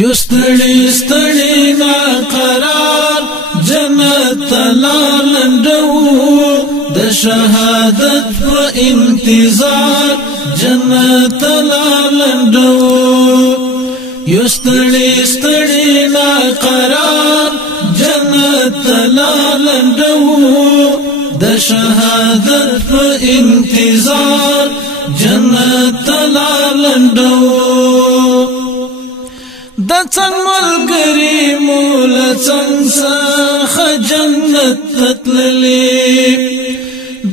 یستړي ستړي نا قرار جنت لالندو د شهادت په انتظار جنت لالندو یستړي ستړي نا قرار جنت لالندو د شهادت په انتظار جنت لالندو د څنګ ملګری مولا څنګ څخه جنت تتللی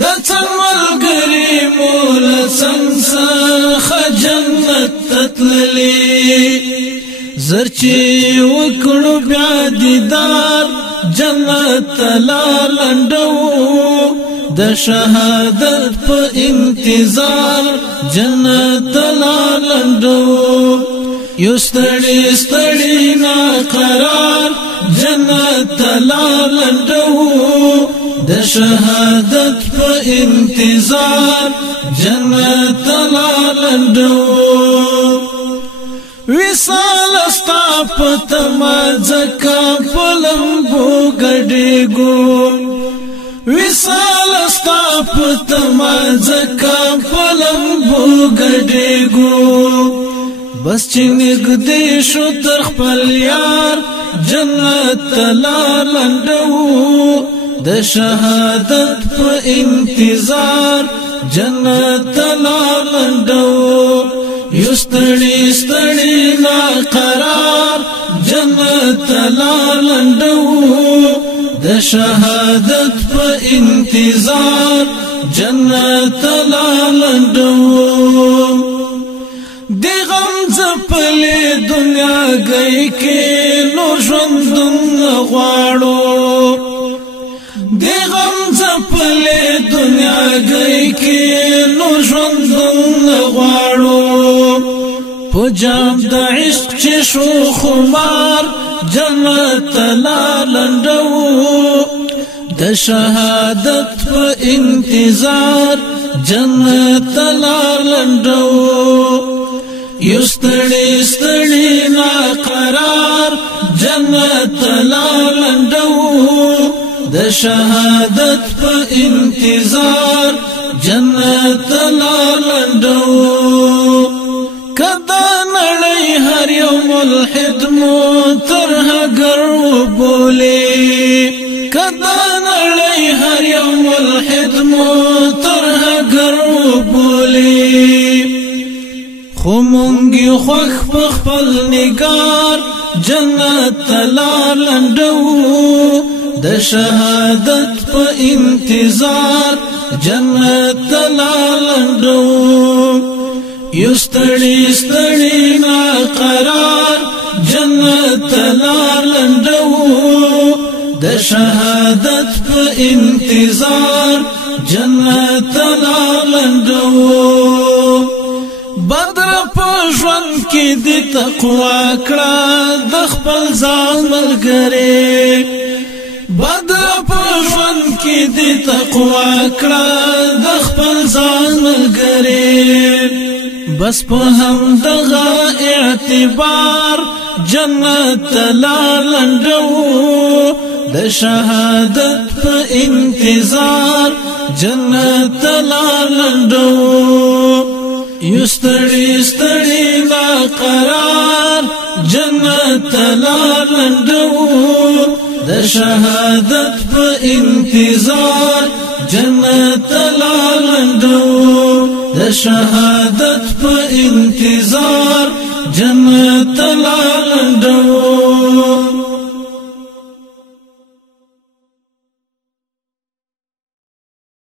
د څنګ ملګری مولا څنګ څخه جنت تتللی زرچی وکړو بیا دیدار جنت لالندو د شهادت په انتظار جنت لالندو یستړي ستړي نا قرار جنت لالندو د شهادت په انتظار جنت لالندو وصال استا پتما زکا پلمبو گډېګو وصال استا پتما زکا پلمبو گډېګو بس چې نږدې شو تر خپل یار جنت لالندو د شهادت په انتظار جنت لالندو یستړي ستړي نا قرار جنت لالندو د شهادت په انتظار جنت لالندو دی غم زپلی دنیا گئی کې نور ژوندون غواړو دی غم زپلی دنیا گئی کې نور ژوندون غواړو په جام د عشق چې شو خمار جنت لالندو د شهادت په انتظار جنت لالندو یستړي ستړي نا قرار جنت لالندو د شهادت په انتظار جنت لالندو کدا نړۍ هر یو ملحد مو ترها ګرو بولي کدا نړۍ هر یو ملحد مو ترها ګرو بولي خو مونږ خوښ په خپل نگار جنت لالندو د شهادت په انتظار جنت لالندو یستړي ستړي نا قرار جنت لالندو د شهادت په انتظار جنت لالندو بدر په ژوند کې د تقوا کړه د خپل ځان ملګری بدر په ژوند کې د تقوا کړه د خپل ځان ملګری بس په همدغه اعتبار جنت لالندو د شهادت په انتظار جنت لالندو یستړي ستړي نا قرار جنت لالندو د شهادت په انتظار جنت لالندو د شهادت په انتظار جنت لالندو